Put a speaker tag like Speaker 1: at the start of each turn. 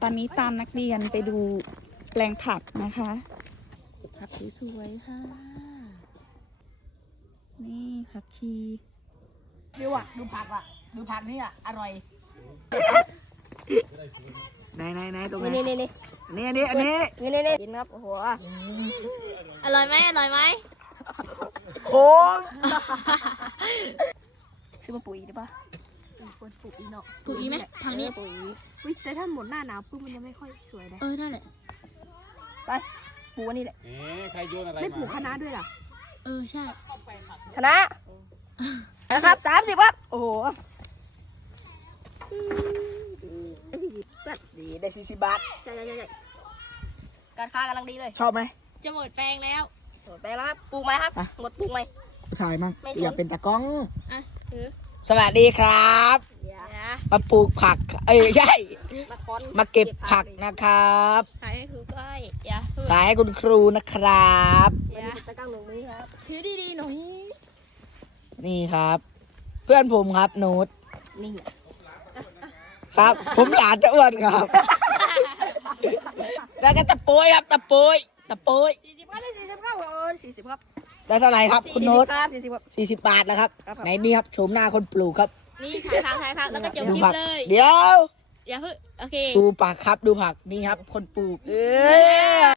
Speaker 1: อนนี้ตามนักเรียนไปดูแปลงผักนะคะผักสวยๆค่ะนี่ผักชีดูอ่ะดูผักอ่ะดูผักนี่อ่ะอร่อยไหนตรงไหนนี่อันนี้
Speaker 2: กินครับโอ้โหอร่อยไหม
Speaker 1: โค้งซื้อมาปุ๋ยได้ปะคนปลูกอีเนาะ
Speaker 2: ปลูกอีไหมทางนี้
Speaker 1: ปุ๋ย
Speaker 3: อุ๊ยแต่ถ้าหมดหน้าหนาวปุ๊บมันจะไม่ค่อยสวยนะ
Speaker 2: นั่นแหละ
Speaker 1: ไปปลูกอันนี้แหละ
Speaker 4: ใครโยนอะไร
Speaker 3: ไม่ปลูก
Speaker 4: มา
Speaker 3: คะน้าด้วยล่ะ
Speaker 2: ใช่
Speaker 1: คณะนะครับ30ครับโอ้โหดีได้40 บาท
Speaker 3: ใช่
Speaker 1: การค้ากำลังดีเลย
Speaker 5: ชอบไหม
Speaker 2: จะหมดแปลงแล้ว
Speaker 1: แปลงแล้วครับปลูกไหมครับหมดปลูกไหม
Speaker 5: ผู้ชายมั่ง
Speaker 1: ไม่ชน
Speaker 5: อยากเป็นตากล้อง
Speaker 2: อ่ะถือ
Speaker 5: สวัสดีครับ
Speaker 2: เดี๋ยว
Speaker 5: มาปลูกผักใช่
Speaker 1: มาค้อน
Speaker 5: มาเก็บผักนะครับ
Speaker 2: ถ่ายให้ครูก้อยอย่าถือ
Speaker 5: ขายให้คุณครูนะครับ
Speaker 2: อย่า
Speaker 1: ตะกั้งหนึ่งมือครับ
Speaker 2: ถือดีๆหน่อย
Speaker 5: นี่ครับ เพื่อนผมครับโน้ต
Speaker 1: นี่
Speaker 5: ครับ ผมหลานตะอ้วนครับ แล้วก็ตะโปยครับตะโปย
Speaker 1: 40ครับได้40ครับ40ครับ
Speaker 5: ได้เท่าไหร่ครับคุณโน้ต
Speaker 1: ครับ40ครับ
Speaker 5: 40 บาทแล้วครับ
Speaker 1: ครับ
Speaker 5: ไหนนี่ครับโฉมหน้าคนปลูกครับ
Speaker 2: นี่ถ่ายพักแล้วก็จบ
Speaker 5: ดู
Speaker 2: คลิป
Speaker 5: ผัก
Speaker 2: เลย
Speaker 5: เดี๋ยว
Speaker 2: อย่าเพิ่งโอเค
Speaker 5: ดูผักครับดูผักนี่ครับ คนปลูก